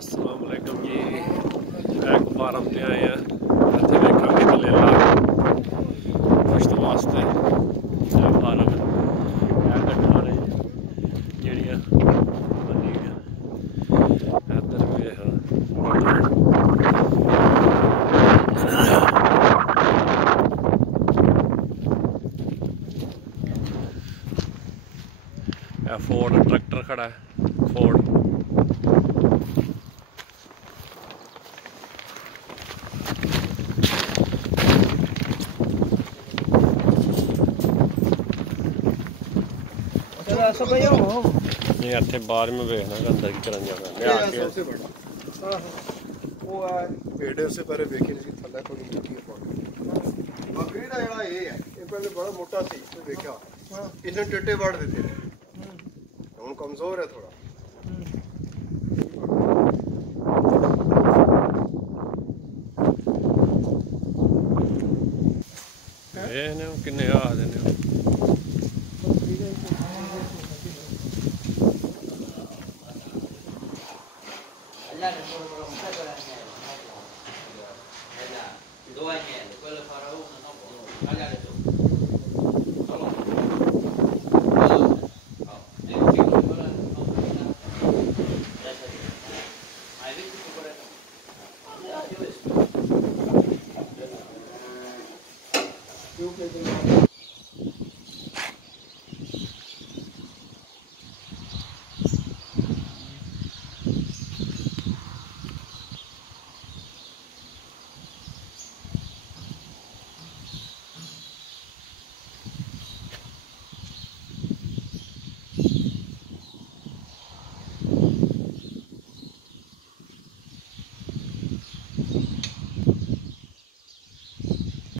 अस्सलाम वालेकुम जी। Egg farm ते आए हैं, इत्थे वेखांगे दलेला गोश्त वास्ते। फार्म एग अठारे जेहड़ियां बनी गई इधर वेख फोर्ड ट्रैक्टर खड़ा है। फोर्ड नहीं इतने बाहर में वेखना अंदर की तरह जाना पेड़े से पहले वेखी नहीं थल्ले थोड़ी मोटी है बकरी का जड़ा ये है ये पहले बड़ा मोटा सी तो देखा इन्हें टेटे वाड़ देते रहे हुन कमजोर है थोड़ा ये ने किन्ने आ देने Dua años, después le farò uno, no,